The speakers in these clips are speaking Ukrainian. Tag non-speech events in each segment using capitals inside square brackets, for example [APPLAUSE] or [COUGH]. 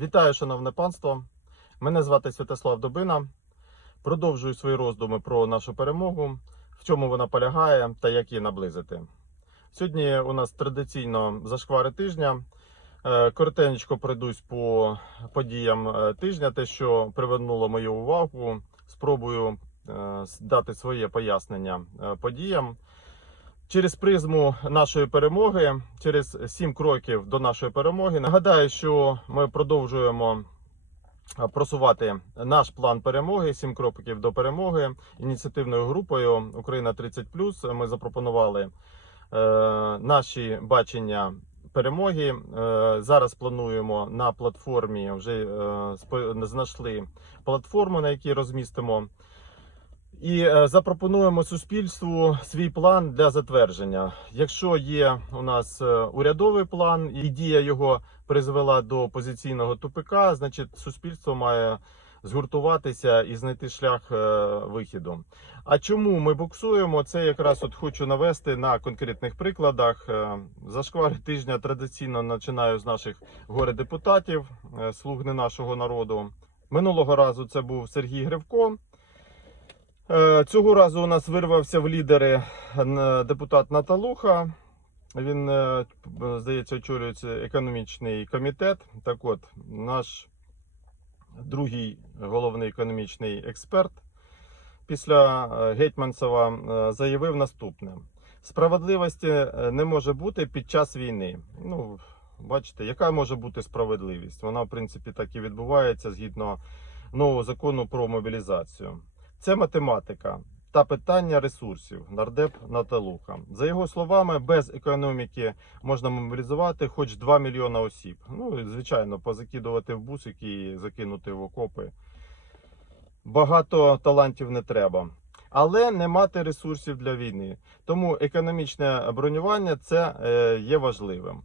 Вітаю, шановне панство. Мене звати Святослав Добина. Продовжую свої роздуми про нашу перемогу, в чому вона полягає та як її наблизити. Сьогодні у нас традиційно зашквари тижня. Е, Коротенько пройдусь по подіям е, тижня, те, що привернуло мою увагу. Спробую е, дати своє пояснення подіям. Через призму нашої перемоги, через сім кроків до нашої перемоги. Нагадаю, що ми продовжуємо просувати наш план перемоги, сім кроків до перемоги. Ініціативною групою Україна 30+. Ми запропонували е, наші бачення перемоги. Е, зараз плануємо на платформі. Вже е, знайшли платформу, на якій розмістимо. І е, запропонуємо суспільству свій план для затвердження. Якщо є у нас е, урядовий план і дія його призвела до опозиційного тупика, значить суспільство має згуртуватися і знайти шлях е, вихіду. А чому ми буксуємо? Це якраз от хочу навести на конкретних прикладах. Е, Зашквари тижня традиційно починаю з наших горе-депутатів, слуг не нашого народу. Минулого разу це був Сергій Гривко. Е, Цього разу у нас вирвався в лідери депутат Наталуха. Він, е, здається, очолює цей економічний комітет. Так от, наш другий головний економічний експерт після е, Гетьманцева е, заявив наступне: справедливості е, не може бути під час війни. Ну, бачите, яка може бути справедливість? Вона, в принципі, так і відбувається згідно нового закону про мобілізацію. Це математика та питання ресурсів. Нардеп Наталуха. За його словами, без економіки можна мобілізувати хоч 2 мільйона осіб. Ну, звичайно, позакидувати в бусики і закинути в окопи. Багато талантів не треба. Але не мати ресурсів для війни. Тому економічне бронювання це е, є важливим.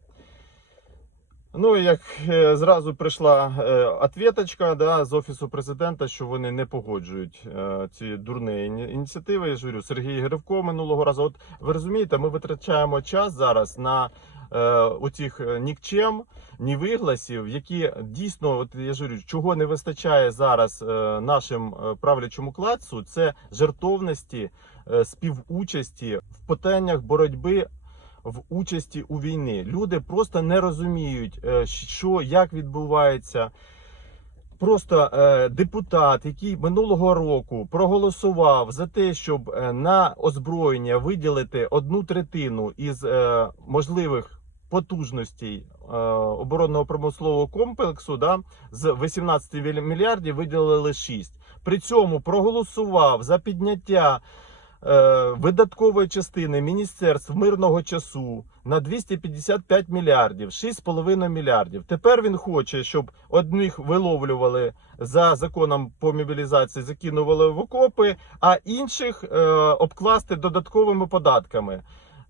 Ну, як е, зразу прийшла е, ответочка да, з офісу президента, що вони не погоджують е, ці дурні ініціативи. Я ж говорю, Сергій Гривко минулого разу. От ви розумієте, ми витрачаємо час зараз на оцих е, нікчем, невигласів, які дійсно, от я ж говорю, чого не вистачає зараз нашим правлячому класу, це жертовності, співучасті в питаннях боротьби в участі у війні. Люди просто не розуміють, е, що як відбувається. Просто е, депутат, який минулого року проголосував за те, щоб е, на озброєння виділити одну третину із е, можливих потужностей е, оборонного промислового комплексу, да, з 18 мільярдів виділили 6. При цьому проголосував за підняття видаткової частини міністерств мирного часу на 255 мільярдів, 6,5 мільярдів. Тепер він хоче, щоб одних виловлювали за законом по мобілізації, закинували в окопи, а інших е, обкласти додатковими податками.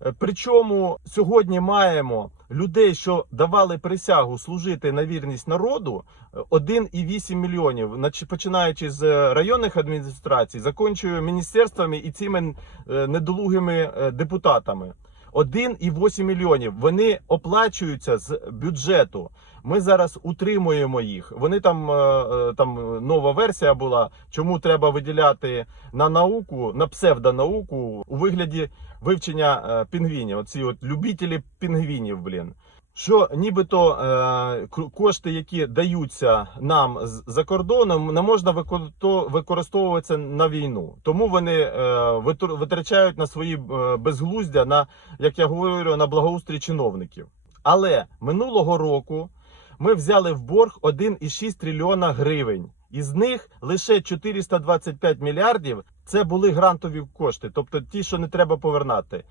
Е, Причому сьогодні маємо людей, що давали присягу служити на вірність народу, е, 1,8 мільйонів, нач- починаючи з е, районних адміністрацій, закінчуючи міністерствами і цими е, недолугими е, депутатами. 1,8 мільйонів. Вони оплачуються з бюджету. Ми зараз утримуємо їх. Вони там, е, е, там нова версія була. Чому треба виділяти на науку, на псевдонауку у вигляді вивчення е, пінгвінів. Оці от любителі пінгвінів, блін. Що нібито кошти, які даються нам за кордоном, не можна використовуватися на війну. Тому вони витрачають на свої безглуздя, на як я говорю, на благоустрій чиновників. Але минулого року ми взяли в борг 1,6 трильйона гривень. Із них лише 425 мільярдів це були грантові кошти, тобто ті, що не треба повернати.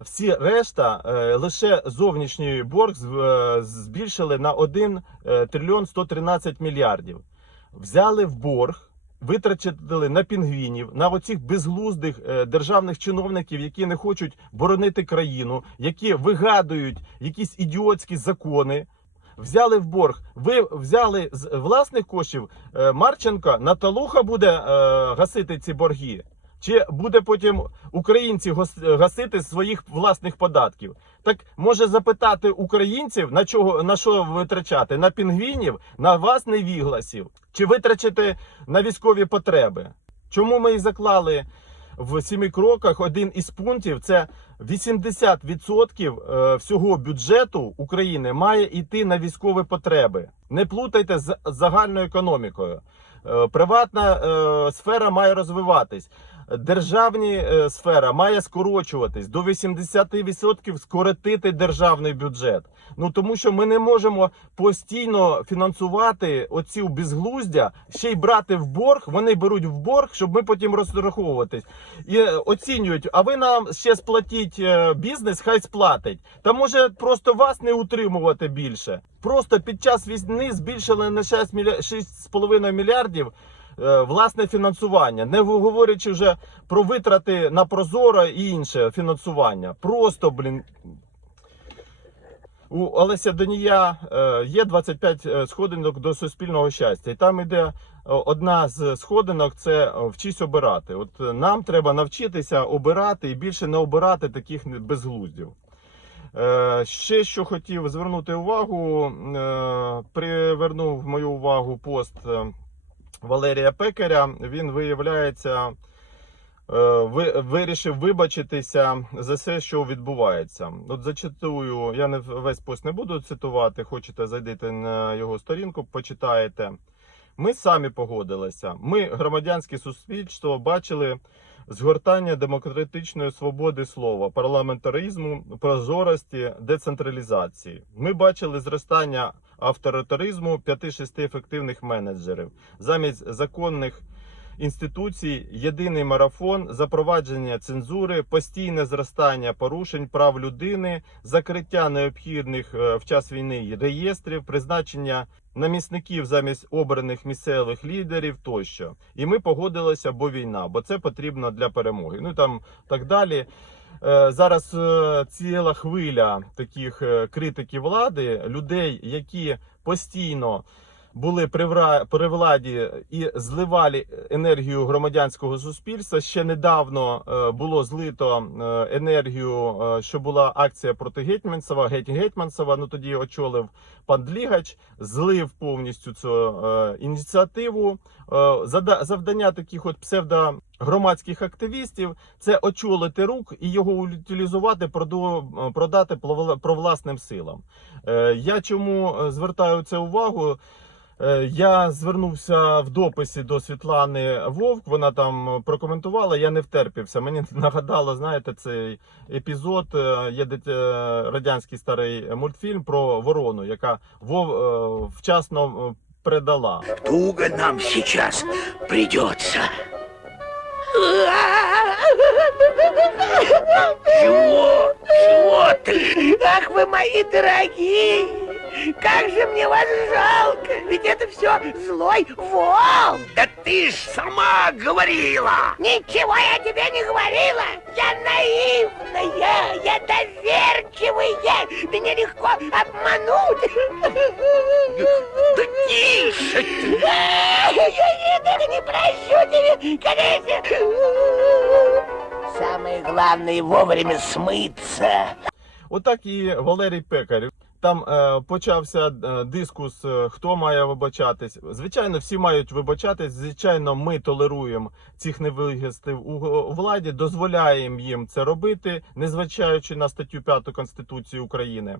Всі решта е, лише зовнішній борг е, збільшили на 1 е, трильйон 113 мільярдів. Взяли в борг, витратили на пінгвінів, на оцих безглуздих державних чиновників, які не хочуть боронити країну, які вигадують якісь ідіотські закони. Взяли в борг. Ви взяли з власних коштів е, Марченка, Наталуха буде е, гасити ці борги. Чи буде потім українці гасити своїх власних податків? Так може запитати українців, на чого на що витрачати? На пінгвінів, на вас, невігласів? Чи витрачите на військові потреби? Чому ми і заклали в семи кроках один із пунктів? Це 80% е, всього бюджету України має йти на військові потреби. Не плутайте з загальною економікою. Е, Приватна е, сфера має розвиватись. Державні е, сфера має скорочуватись до 80% скоротити державний бюджет. Ну тому що ми не можемо постійно фінансувати оці безглуздя, ще й брати в борг. Вони беруть в борг, щоб ми потім розраховуватись і е, оцінюють. А ви нам ще сплатіть е, бізнес, хай сплатить. Та може просто вас не утримувати більше. Просто під час війни збільшили на 6 мілья- 6,5 мільярдів власне фінансування, не говорячи вже про витрати на Прозоро і інше фінансування. Просто, блін. У Олеся Донія е, є 25 е, сходинок до суспільного щастя, і там іде е, одна з сходинок це е, вчись обирати. От е, нам треба навчитися обирати і більше не обирати таких безглуздів. Е, Ще що хотів звернути увагу, е, привернув мою увагу пост е, Валерія Пекаря. Він виявляється, е, ви- вирішив вибачитися за все, що відбувається. От зачитую, я не весь пост не буду цитувати. Хочете зайдете на його сторінку, почитаєте. Ми самі погодилися. Ми, громадянське суспільство, бачили згортання демократичної свободи слова, парламентаризму, прозорості, децентралізації. Ми бачили зростання авторитаризму 5-6 ефективних менеджерів замість законних інституцій, єдиний марафон, запровадження цензури, постійне зростання порушень прав людини, закриття необхідних е, в час війни реєстрів, призначення намісників замість обраних місцевих лідерів тощо. І ми погодилися, бо війна, бо це потрібно для перемоги. Ну там так далі. Е, Зараз е, ціла хвиля таких е, критиків влади, людей, які постійно були при владі і зливали енергію громадянського суспільства. Ще недавно е, було злито е, енергію, е, що була акція проти Гетьманцева. Геть Гетьманцева, ну тоді очолив пан Длігач, злив повністю цю ініціативу. Завдання таких от псевдогромадських активістів це очолити рук і його утилізувати, продати провласним силам. Я чому звертаю це увагу? Е, Я звернувся в дописі до Світлани Вовк. Вона там прокоментувала. Я не втерпівся. Мені [LAUGHS] нагадало, знаєте, цей епізод. е, Є е, радянський старий мультфільм про ворону, яка вов вчасно предала. Туго нам сейчас придется. Чего? Чего ты? Ах вы мои дорогие! Как же мне вас жалко! Ведь это все злой волк! Да ты ж сама говорила! Ничего я тебе не говорила! Я наивная! Я доверчивая! Меня легко обмануть! Да тише ты! Я никогда не прощу тебе, конечно! Самое главное вовремя смыться. Отак і Валерій Пекар. Там е, почався е, дискус, е, хто має вибачатись. Звичайно, всі мають вибачатись. Звичайно, ми толеруємо цих невигістів у владі, дозволяємо їм це робити, незважаючи на статтю 5 Конституції України.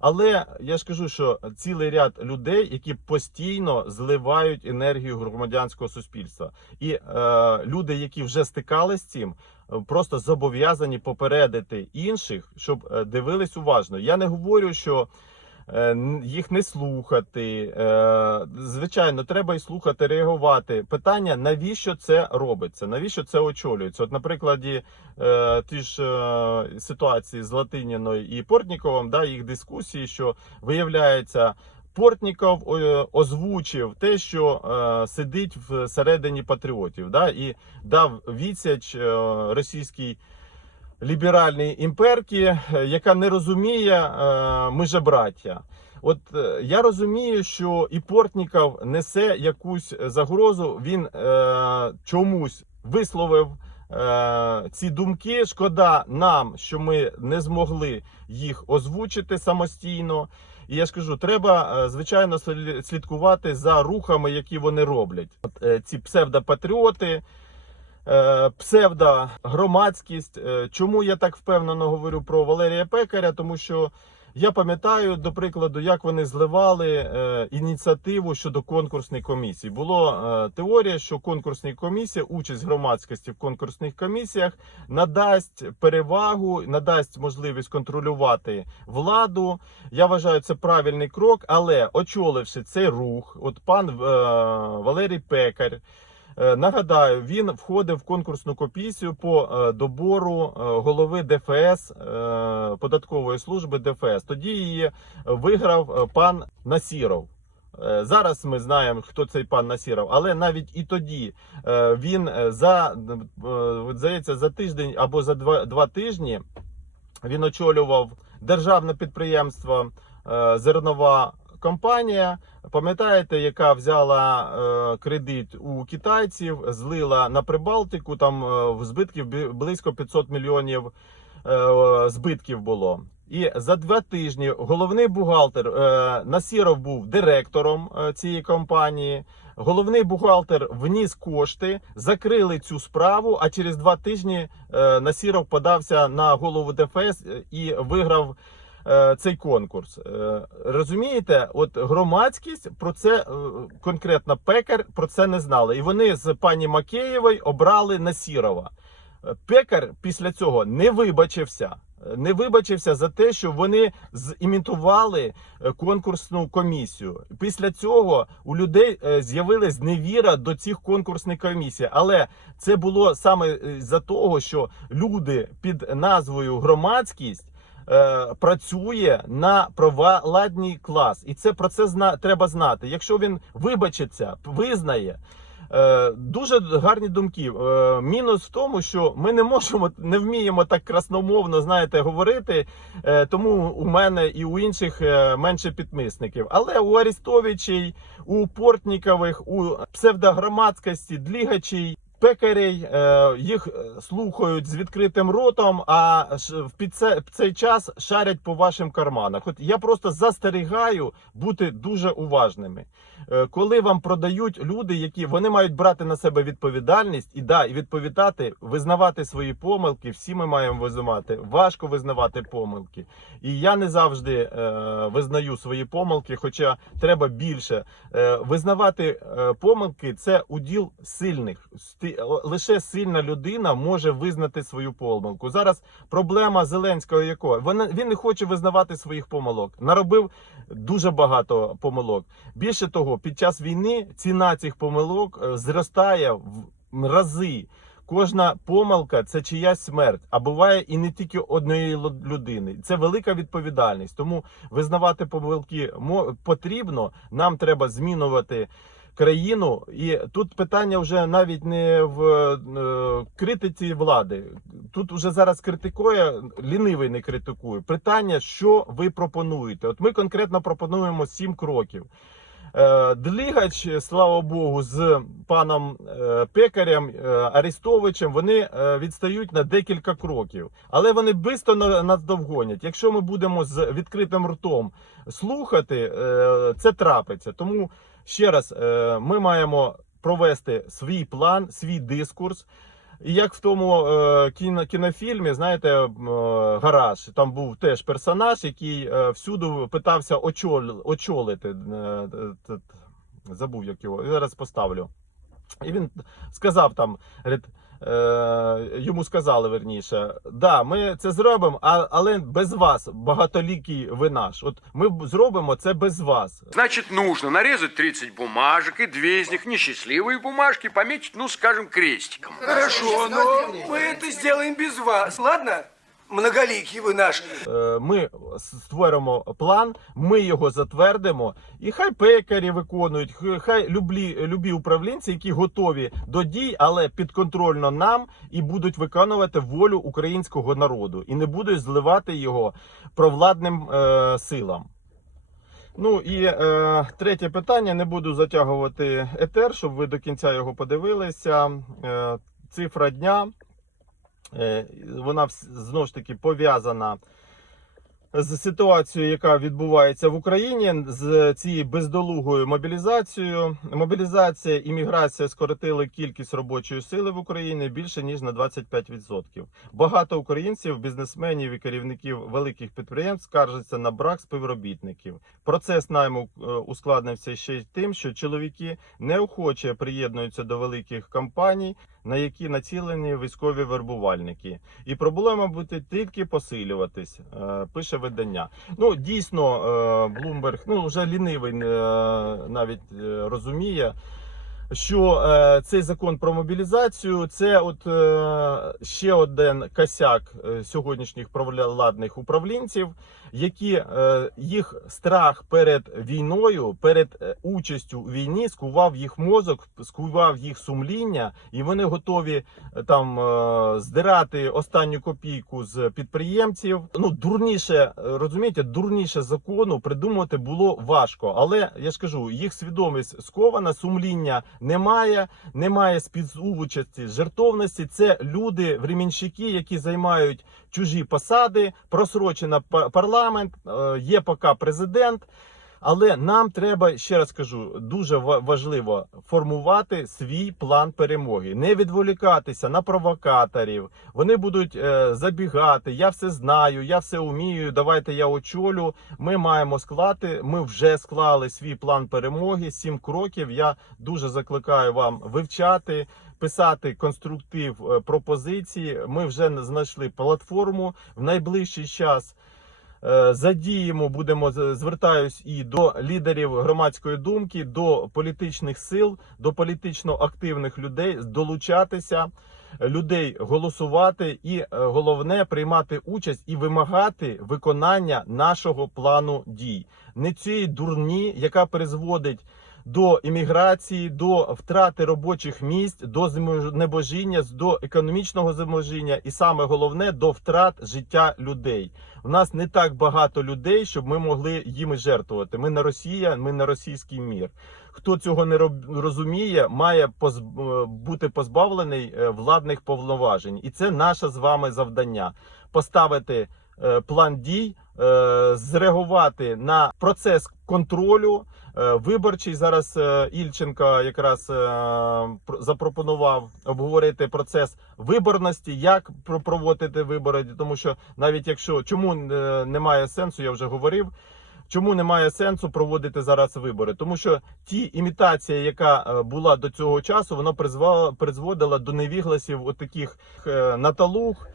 Але я ж кажу, що цілий ряд людей, які постійно зливають енергію громадянського суспільства, і е, люди, які вже стикалися з цим, просто зобов'язані попередити інших, щоб е, дивились уважно. Я не говорю, що е, їх не слухати. Е, Звичайно, треба і слухати, реагувати. Питання, навіщо це робиться, навіщо це очолюється? От, на прикладі е, ті ж ситуації з Латиніною і Портніковим, да, їх дискусії, що виявляється. Портніков е, озвучив те, що е, сидить всередині патріотів, да, і дав відсіч е, російській ліберальній імперці, е, яка не розуміє браття. От я розумію, що і Портніков несе якусь загрозу. Він е, чомусь висловив е, ці думки. Шкода нам, що ми не змогли їх озвучити самостійно. І я ж кажу, треба е, звичайно слі- слідкувати за рухами, які вони роблять. От, е, ці псевдопатріоти, е, псевдогромадськість. Чому я так впевнено говорю про Валерія Пекаря? Тому що я пам'ятаю, до прикладу, як вони зливали е, ініціативу щодо конкурсної комісії. Було е, теорія, що конкурсні комісії, участь громадськості в конкурсних комісіях надасть перевагу, надасть можливість контролювати владу. Я вважаю, це правильний крок, але очоливши цей рух, от пан е, Валерій Пекар. Е, Нагадаю, він входив в конкурсну комісію по е, добору е, голови ДФС податкової служби ДФС. Тоді її виграв пан Насіров. Зараз ми знаємо, хто цей пан Насіров, але навіть і тоді він за здається за тиждень або за два, два тижні він очолював державне підприємство Зернова компанія. Пам'ятаєте, яка взяла е, кредит у китайців, злила на Прибалтику, там е, в збитків близько 500 мільйонів е, збитків було. І за два тижні головний бухгалтер Насіров був директором цієї компанії. Головний бухгалтер вніс кошти, закрили цю справу. А через два тижні Насіров подався на голову ДФС і виграв цей конкурс. Е, розумієте, от громадськість про це е, конкретно пекар про це не знала. І вони з пані Макеєвою обрали Насірова. Е, Пекар після цього не вибачився. Е, Не вибачився за те, що вони зімітували е, конкурсну комісію. Після цього у людей е, з'явилась невіра до цих конкурсних комісій. Але це було саме е, за того, що люди під назвою громадськість е, працює на провладний клас, і це про це зна треба знати. Якщо він вибачиться, визнає. Е, дуже гарні думки. Е, мінус в тому, що ми не можемо, не вміємо так красномовно, знаєте, говорити. Е, тому у мене і у інших е, менше підмисників. Але у Арістовичей, у Портнікових, у псевдогромадськості, Длігачей, пекарей е, їх е, слухають з відкритим ротом, а в цей час шарять по вашим карманах. От я просто застерігаю бути дуже уважними. Е, Коли вам продають люди, які вони мають брати на себе відповідальність і да, і відповідати, визнавати свої помилки. Всі ми маємо визнавати. Важко визнавати помилки. І я не завжди е, визнаю свої помилки, хоча треба більше. Е, визнавати помилки це уділ сильних. Лише сильна людина може визнати свою помилку. Зараз проблема Зеленського якого він не хоче визнавати своїх помилок. Наробив дуже багато помилок. Більше того, під час війни ціна цих помилок е, зростає в рази. Кожна помилка це чиясь смерть, а буває і не тільки однієї лу- людини. Це велика відповідальність. Тому визнавати помилки потрібно. Нам треба змінювати країну. І тут питання вже навіть не в е, критиці влади. Тут вже зараз критикує лінивий не критикує. Питання, що ви пропонуєте? От ми конкретно пропонуємо сім кроків. Е, Длігач, слава Богу, з паном е, пекарем е, Арестовичем вони е, відстають на декілька кроків, але вони швидко на- нас довгонять. Якщо ми будемо з відкритим ртом слухати, е, це трапиться. Тому ще раз е, ми маємо провести свій план, свій дискурс. І як в тому е, кіно, кінофільмі, знаєте, е, гараж, там був теж персонаж, який всюди питався очолити. Забув як його. Зараз поставлю. І він сказав там, йому сказали верніше, да, ми це зробимо, а, але без вас, багатолікий ви наш. От ми б- зробимо це без вас. Значит, нужно нарезать 30 бумажек и две из них несчастливые бумажки пометить, ну, скажем, крестиком. Хорошо, но мы это сделаем без вас, ладно? Многоликий вы наш. Е, Ми створимо план, ми його затвердимо, і хай пекарі виконують, хай люблі, любі управлінці, які готові до дій, але підконтрольно нам і будуть виконувати волю українського народу і не будуть зливати його провладним е, силам. Ну і е, третє питання. Не буду затягувати етер, щоб ви до кінця його подивилися. Е, цифра дня Вона вс- знову ж таки пов'язана з ситуацією, яка відбувається в Україні, з цією бездолугою мобілізацією. Мобілізація і міграція скоротили кількість робочої сили в Україні більше ніж на 25%. Багато українців, бізнесменів і керівників великих підприємств скаржаться на брак співробітників. Процес найму е, ускладнився ще й тим, що чоловіки неохоче приєднуються до великих компаній, на які націлені військові вербувальники. І проблема буде тільки посилюватись, е, пише видання. Ну дійсно, Блумберг, ну вже лінивий е, навіть е, розуміє. Що е, цей закон про мобілізацію це от е, ще один косяк сьогоднішніх провладних управлінців, які е, їх страх перед війною, перед е, участю у війні скував їх мозок, скував їх сумління, і вони готові е, там здирати останню копійку з підприємців. Ну дурніше розумієте, дурніше закону придумати було важко, але я ж кажу, їх свідомість скована, сумління немає, немає співучасті, жертовності. Це люди, временщики, які займають чужі посади, просрочена па- парламент, е, є поки президент. Але нам треба ще раз кажу, дуже важливо формувати свій план перемоги, не відволікатися на провокаторів. Вони будуть е, забігати. Я все знаю, я все вмію. Давайте я очолю. Ми маємо склати. Ми вже склали свій план перемоги. Сім кроків. Я дуже закликаю вам вивчати. Писати конструктив е, пропозиції. Ми вже знайшли платформу в найближчий час. Е, Задіємо, будемо звертаюсь і до лідерів громадської думки, до політичних сил, до політично активних людей долучатися, людей голосувати і е, головне приймати участь і вимагати виконання нашого плану дій, не цієї дурні, яка призводить до імміграції, до втрати робочих місць, до небожіння, до економічного зможіння, і саме головне до втрат життя людей. У нас не так багато людей, щоб ми могли їми жертвувати. Ми не Росія, ми не російський мір. Хто цього не розуміє, має е, бути позбавлений е, владних повноважень, і це наше з вами завдання поставити план дій, е, зреагувати на процес контролю. е, Виборчий зараз е, Ільченко якраз е, запропонував обговорити процес виборності, як про- проводити вибори, тому що навіть якщо чому е, немає сенсу, я вже говорив. Чому немає сенсу проводити зараз вибори? Тому що ті імітація, яка е, була до цього часу, вона призводила до невігласів отаких е, наталух,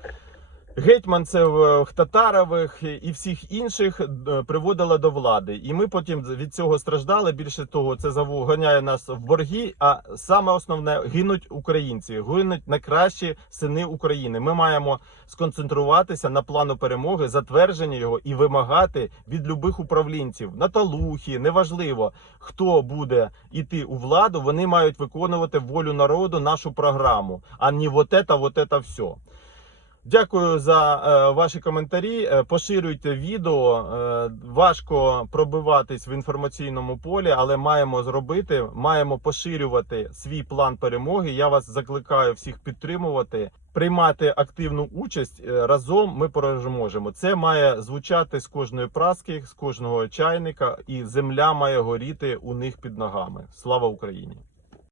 гетьманцев, е, татарових і всіх інших е, приводила до влади. І ми потім від цього страждали. Більше того, це заганяє нас в борги. А саме основне гинуть українці, гинуть найкращі сини України. Ми маємо сконцентруватися на плану перемоги, затвердження його і вимагати від любих управлінців Наталухи, неважливо хто буде іти у владу. Вони мають виконувати волю народу, нашу програму, а не вот это, вот это все. Дякую за е, ваші коментарі. Е, поширюйте відео. Е, важко пробиватись в інформаційному полі, але маємо зробити. Маємо поширювати свій план перемоги. Я вас закликаю всіх підтримувати, приймати активну участь. Е, разом ми переможемо. Це має звучати з кожної праски, з кожного чайника, і земля має горіти у них під ногами. Слава Україні!